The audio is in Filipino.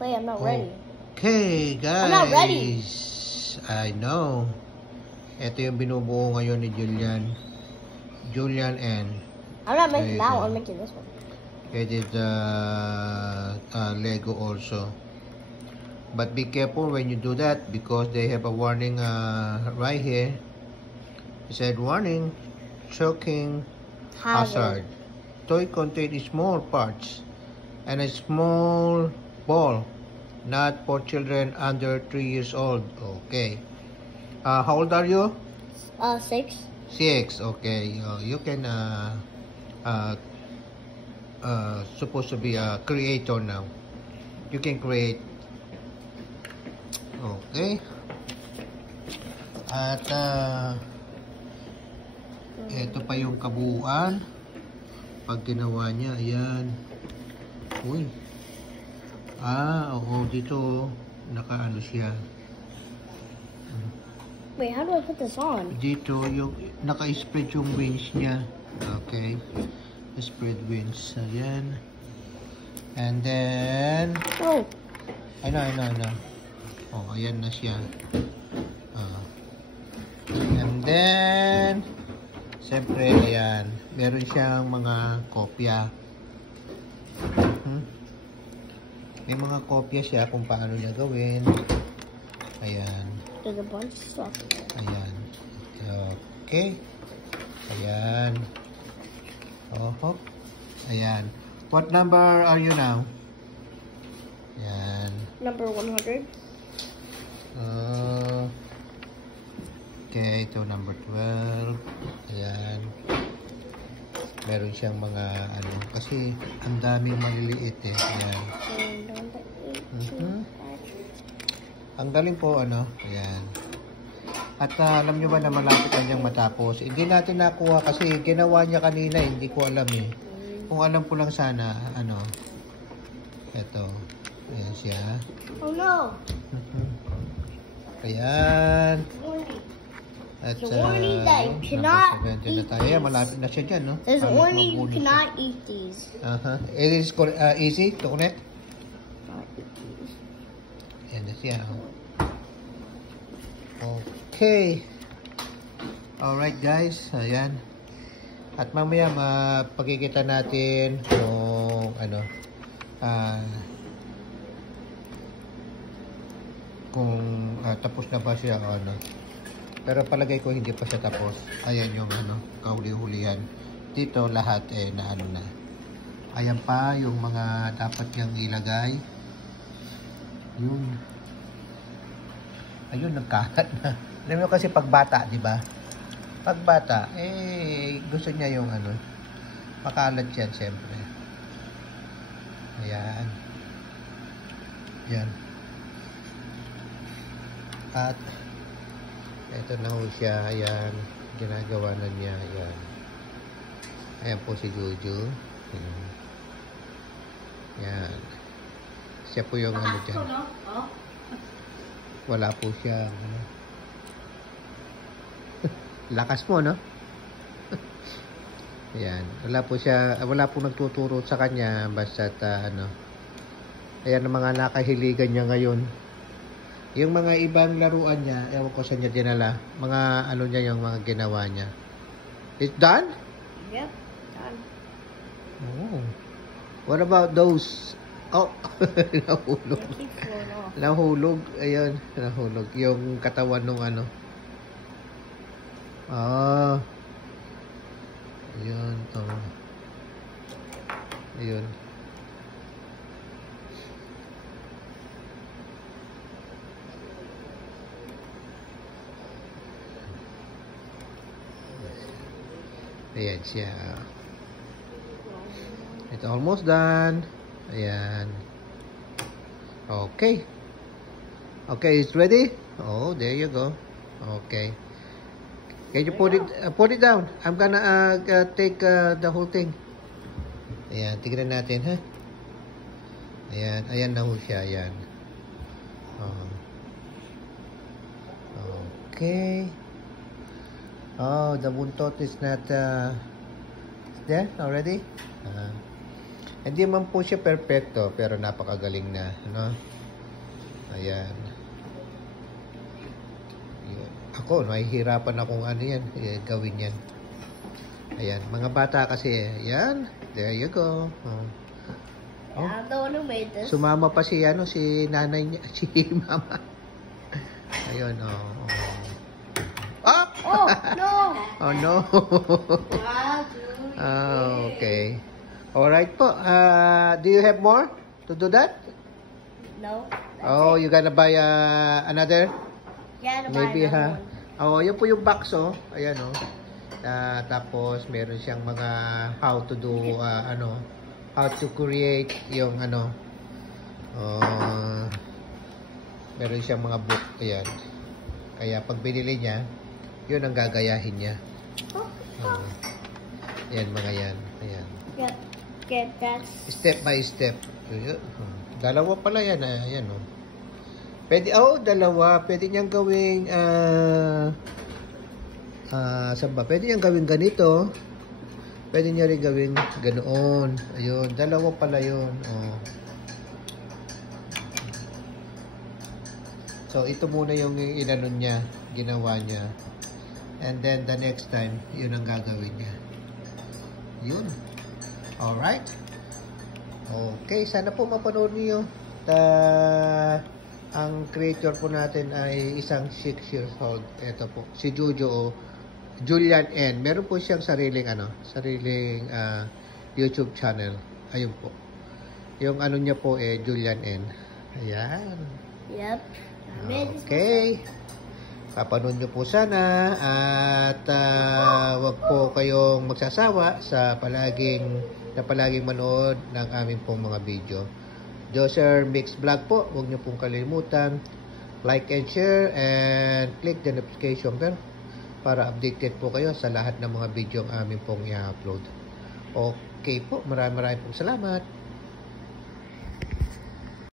Wait, I'm not ready. Okay, guys. I'm not ready. I know. Ito yung binubuo ngayon ni Julian. Julian and... I'm not making that one. I'm making this one. It is Lego also. But be careful when you do that because they have a warning right here. It said, warning, choking hazard. Toy contains small parts and a small ball. Not for children under 3 years old. Okay. How old are you? 6. 6. Okay. You can supposed to be a creator now. You can create. Okay. At ito pa yung kabuuan. Pag ginawa niya, ayan. Uy. Oo, dito nakaano siya. Wait, how do I put this on? Dito yung naka-spread yung wings niya. Okay. Spread wings. Ayan. And then I know. Oh, ayan na siya. And then siyempre, ayan. Meron siyang mga kopya. May mga kopya siya kung paano niya gawin. Ayan. There's a bunch of stuff. Ayan. Okay. Ayan. Oh. Ayan. What number are you now? Ayan. Number 100. Okay, ito number 12. Ayan. Meron siyang mga ano. Kasi ang daming maliliit eh. Ayan. Ang galing po, ano. Ayan. At alam nyo ba na malapit na niyang matapos? Hindi natin nakuha kasi ginawa niya kanina. Hindi ko alam eh. Kung alam ko lang sana, ano. Ito. Ayan siya. Oh no! Ayan. At warning that you cannot eat these. Ayan, malapit na siya dyan, no? There's a warning you cannot eat these. It is easy to connect? Ayan na siya. Okay. Alright guys, ayan. At mamaya mapagkikita natin kung ano kung tapos na ba siya o ano. Pero palagay ko hindi pa siya tapos. Ayan yung ano, kahuli-hulihan. Dito lahat na ano na. Ayan pa yung mga dapat niyang ilagay. Yun. Ayun, nagkalat na. Alam mo kasi pagbata, di ba? Pagbata, gusto niya yung ano, makalat yan, siyempre. Ayan. Yan. At, ito na ho siya. Ayan. Ginagawa na niya. Ayan. Ayan po si Juju. Ayan. Siya po yung ano dyan. Wala po siya. Ano. Lakas mo, no? Ayan. Wala po siya. Wala po nagtuturo sa kanya. Basta ano. Ayan ang mga nakahiligan niya ngayon. Yung mga ibang laruan niya, ewan ko saan niya dinala. Mga ano niya yung mga ginawa niya. It's done? Yep, done. Oh. What about those? Oh, nahulog. Nahulog. Ayun, nahulog. Yung katawan nung ano. Ayun. Ayun. Ayan siya. It's almost done. Ayan. Okay. Okay, it's ready? Oh, there you go. Okay. Can you put it down? I'm gonna take the whole thing. Ayan, tignan natin, ha? Ayan, ayan na ho siya. Ayan. Okay. Oh, the buntot is not there already. Hindi man po siya perfecto, pero napakagaling na, ano? Ayan. Yun. Ako, nahihirapan akong ano yan, gawin yan. Ayan, mga bata kasi, ayan, there you go. Oh. I'm the one who made this. Sumama pa si, ano, si nanay niya, si mama. Ayun, oh. Ah! Oh, no. Oh, no. Okay. Alright po. Do you have more to do that? No. Oh, you gonna buy another? Yeah, to buy Maybe, another ha? one. Oh, yun po yung box, oh. Ayan, oh. Tapos, meron siyang mga how to do, how to create yung, meron siyang mga book. Ayan. Kaya, pag binili niya, yun ang gagayahin niya. Oh. Ayan, mga yan. Ayan. Yep. Get that. Step by step. Dalawa pala yan. Ayan, oh. Pwede, dalawa. Pwede niyang gawing, saan ba? Pwede niyang gawing ganito. Pwede niya rin gawing ganoon. Ayun, dalawa pala yun. Oh. So, ito muna yung inanon niya, ginawa niya. And then, the next time, yun ang gagawin niya. Yun. Alright. Okay, sana po mapanood niyo. Ang creator po natin ay isang 6 years old. Ito po, si Julian N. Meron po siyang sariling YouTube channel. Ayun po. Yung ano niya po Julian N. Ayan. Yep. Okay. Papanood nyo po sana at wag po kayong magsasawa sa palaging manood ng aming pong mga video. Joser Mix Vlog po, huwag nyo pong kalimutan. Like and share and click the notification bell para updated po kayo sa lahat ng mga video ang aming pong i-upload. Okay po, maraming pong salamat.